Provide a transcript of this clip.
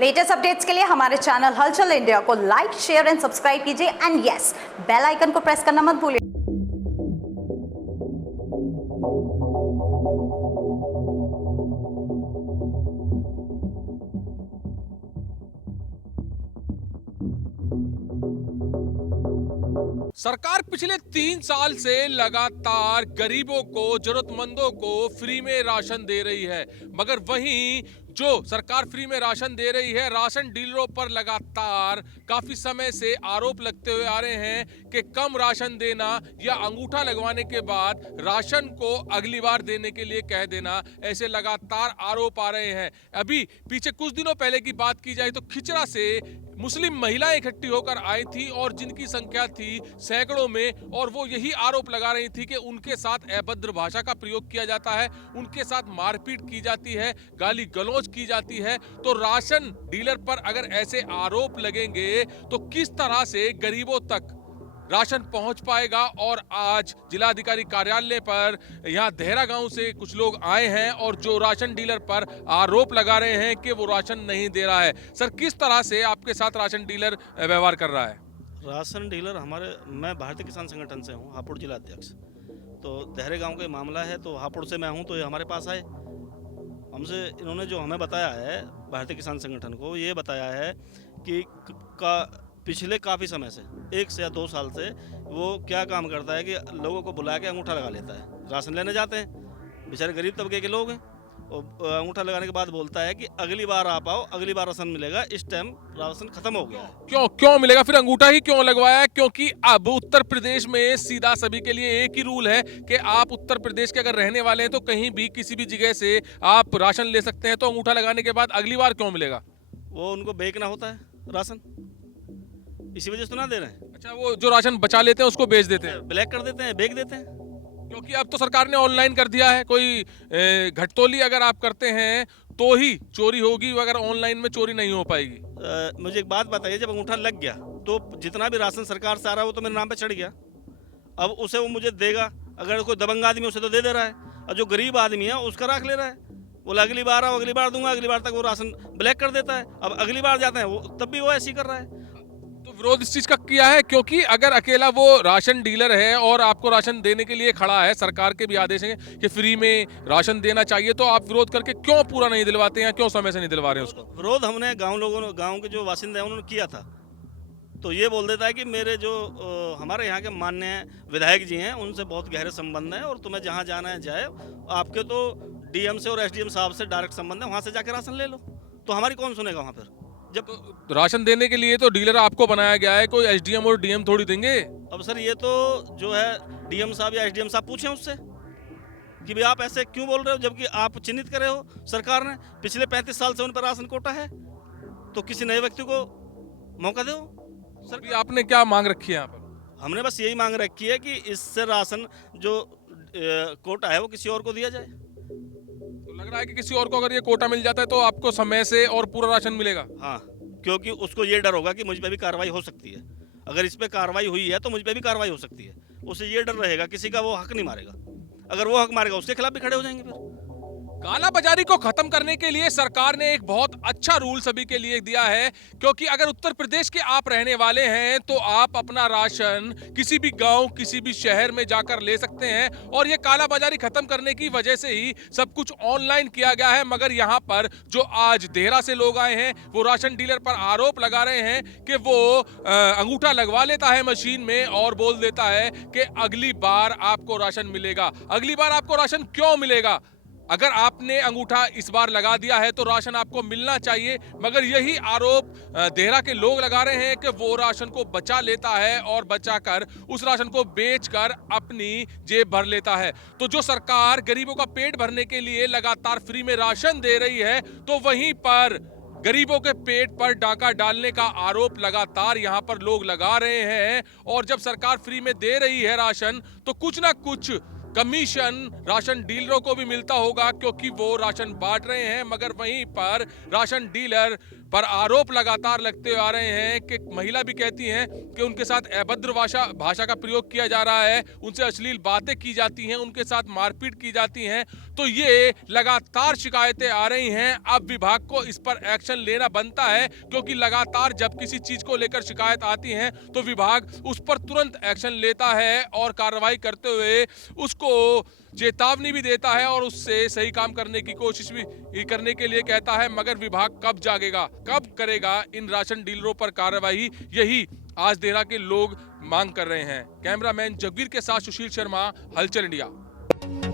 Latest updates के लिए हमारे चैनल हलचल इंडिया को लाइक, शेयर एंड सब्सक्राइब कीजिए एंड यस, बेल आइकन को प्रेस करना मत भूलिए। सरकार पिछले 3 साल से लगातार गरीबों को, जरूरतमंदों को फ्री में राशन दे रही है, मगर वहीं जो सरकार फ्री में राशन दे रही है, राशन डीलरों पर लगातार काफी समय से आरोप लगते हुए आ रहे हैं कि कम राशन देना या अंगूठा लगवाने के बाद राशन को अगली बार देने के लिए कह देना, ऐसे लगातार आरोप आ रहे हैं। अभी पीछे कुछ दिनों पहले की बात की जाए तो खिचड़ा से मुस्लिम महिलाएं इकट्ठी होकर आई थी और जिनकी संख्या थी सैकड़ों में, और वो यही आरोप लगा रही थी कि उनके साथ अभद्र भाषा का प्रयोग किया जाता है, उनके साथ मारपीट की जाती है, गाली गलौज की जाती है। तो राशन डीलर पर अगर ऐसे आरोप लगेंगे तो किस तरह से गरीबों तक राशन पहुंच पाएगा। और आज जिलाधिकारी कार्यालय पर यहां देहरा गांव से कुछ लोग आए हैं और जो राशन डीलर पर आरोप लगा रहे हैं कि वो राशन नहीं दे रहा है। सर, किस तरह से आपके साथ राशन डीलर व्यवहार कर रहा है? राशन डीलर मैं भारतीय किसान संगठन से हूँ, हापुड़ जिला अध्यक्ष। तो देहरे गांव का मामला है, तो हापुड़ से मैं हूँ, तो ये हमारे पास आए। हमसे इन्होंने जो हमें बताया है, भारतीय किसान संगठन को ये बताया है कि पिछले काफ़ी समय से 1 से या 2 साल से वो क्या काम करता है कि लोगों को बुला के अंगूठा लगा लेता है। राशन लेने जाते हैं, बेचारे गरीब तबके के लोग हैं, और अंगूठा लगाने के बाद बोलता है कि अगली बार आप आओ, अगली बार राशन मिलेगा, इस टाइम राशन खत्म हो गया है। क्यों मिलेगा? फिर अंगूठा ही क्यों लगवाया? क्योंकि अब उत्तर प्रदेश में सीधा सभी के लिए एक ही रूल है कि आप उत्तर प्रदेश के अगर रहने वाले हैं तो कहीं भी किसी भी जगह से आप राशन ले सकते हैं। तो अंगूठा लगाने के बाद अगली बार क्यों मिलेगा? वो उनको बेचना होता है राशन, इसी वजह से तो ना दे रहे हैं। अच्छा, वो जो राशन बचा लेते हैं उसको बेच देते हैं, ब्लैक कर देते हैं, बेच देते हैं। क्योंकि अब तो सरकार ने ऑनलाइन कर दिया है। कोई घटतोली अगर आप करते हैं तो ही चोरी होगी, अगर ऑनलाइन में चोरी नहीं हो पाएगी। मुझे एक बात बताइए, जब अंगूठा लग गया तो जितना भी राशन सरकार से आ रहा है वो तो मेरे नाम पे चढ़ गया, अब उसे वो मुझे देगा। अगर कोई दबंग आदमी उसे तो दे रहा है, और जो गरीब आदमी है उसका रख ले रहा है। बोला अगली बार आओ, अगली बार दूंगा, अगली बार तक वो राशन ब्लैक कर देता है। अब अगली बार जाते हैं वो, तब भी वो ऐसे ही कर रहा है। तो विरोध इस चीज का किया है, क्योंकि अगर अकेला वो राशन डीलर है और आपको राशन देने के लिए खड़ा है, सरकार के भी आदेश हैं कि फ्री में राशन देना चाहिए, तो आप विरोध करके क्यों पूरा नहीं दिलवाते हैं? क्यों समय से नहीं दिलवा रहे हैं उसको? विरोध हमने गाँव के जो बासिंदे हैं उन्होंने किया था। तो ये बोल देता है कि मेरे जो हमारे यहाँ के माननीय विधायक जी हैं उनसे बहुत गहरे संबंध हैं, और तुम्हें जहाँ जाना है जाए, आपके तो डीएम से और एसडीएम साहब से डायरेक्ट संबंध है, वहाँ से जाकर राशन ले लो। तो हमारी कौन सुनेगा वहाँ पर? जब तो राशन देने के लिए तो डीलर आपको बनाया गया है, कोई एसडीएम और डीएम थोड़ी देंगे। अब सर, ये तो जो है डीएम साहब या एसडीएम साहब पूछें उससे कि भाई आप ऐसे क्यों बोल रहे हो, जबकि आप चिन्हित करे हो सरकार ने, पिछले 35 साल से उन पर राशन कोटा है, तो किसी नए व्यक्ति को मौका दो। सर, भी आपने क्या मांग रखी है यहाँ पर? हमने बस यही मांग रखी है कि इससे राशन जो कोटा है वो किसी और को दिया जाए। तो लग रहा है कि किसी और को अगर ये कोटा मिल जाता है तो आपको समय से और पूरा राशन मिलेगा। हाँ, क्योंकि उसको ये डर होगा कि मुझ पे भी कार्रवाई हो सकती है। अगर इस पे कार्रवाई हुई है तो मुझ पे भी कार्रवाई हो सकती है। उसे ये डर रहेगा, किसी का वो हक नहीं मारेगा। अगर वो हक मारेगा उसके खिलाफ भी खड़े हो जाएंगे। फिर काला बाजारी को खत्म करने के लिए सरकार ने एक बहुत अच्छा रूल सभी के लिए दिया है, क्योंकि अगर उत्तर प्रदेश के आप रहने वाले हैं तो आप अपना राशन किसी भी गांव, किसी भी शहर में जाकर ले सकते हैं, और ये काला बाजारी खत्म करने की वजह से ही सब कुछ ऑनलाइन किया गया है। मगर यहां पर जो आज देहरा से लोग आए हैं वो राशन डीलर पर आरोप लगा रहे हैं कि वो अंगूठा लगवा लेता है मशीन में और बोल देता है कि अगली बार आपको राशन मिलेगा। अगली बार आपको राशन क्यों मिलेगा? अगर आपने अंगूठा इस बार लगा दिया है तो राशन आपको मिलना चाहिए, मगर यही आरोप देहरा के लोग लगा रहे हैं कि वो राशन को बचा लेता है और बचाकर उस राशन को बेचकर अपनी जेब भर लेता है। तो जो सरकार गरीबों का पेट भरने के लिए लगातार फ्री में राशन दे रही है, तो वहीं पर गरीबों के पेट पर डाका डालने का आरोप लगातार यहां पर लोग लगा रहे हैं। और जब सरकार फ्री में दे रही है राशन, तो कुछ ना कुछ कमीशन राशन डीलरों को भी मिलता होगा, क्योंकि वो राशन बांट रहे हैं। मगर वहीं पर राशन डीलर पर आरोप लगातार लगते आ रहे हैं कि महिला भी कहती हैं कि उनके साथ अभद्र भाषा का प्रयोग किया जा रहा है, उनसे अश्लील बातें की जाती हैं, उनके साथ मारपीट की जाती हैं। तो ये लगातार शिकायतें आ रही हैं। अब विभाग को इस पर एक्शन लेना बनता है, क्योंकि लगातार जब किसी चीज को लेकर शिकायत आती है तो विभाग उस पर तुरंत एक्शन लेता है और कार्रवाई करते हुए उसको चेतावनी भी देता है और उससे सही काम करने की कोशिश भी करने के लिए कहता है। मगर विभाग कब जागेगा, कब करेगा इन राशन डीलरों पर कार्रवाई, यही आज देहरा के लोग मांग कर रहे हैं। कैमरामैन जगवीर के साथ सुशील शर्मा, हलचल इंडिया।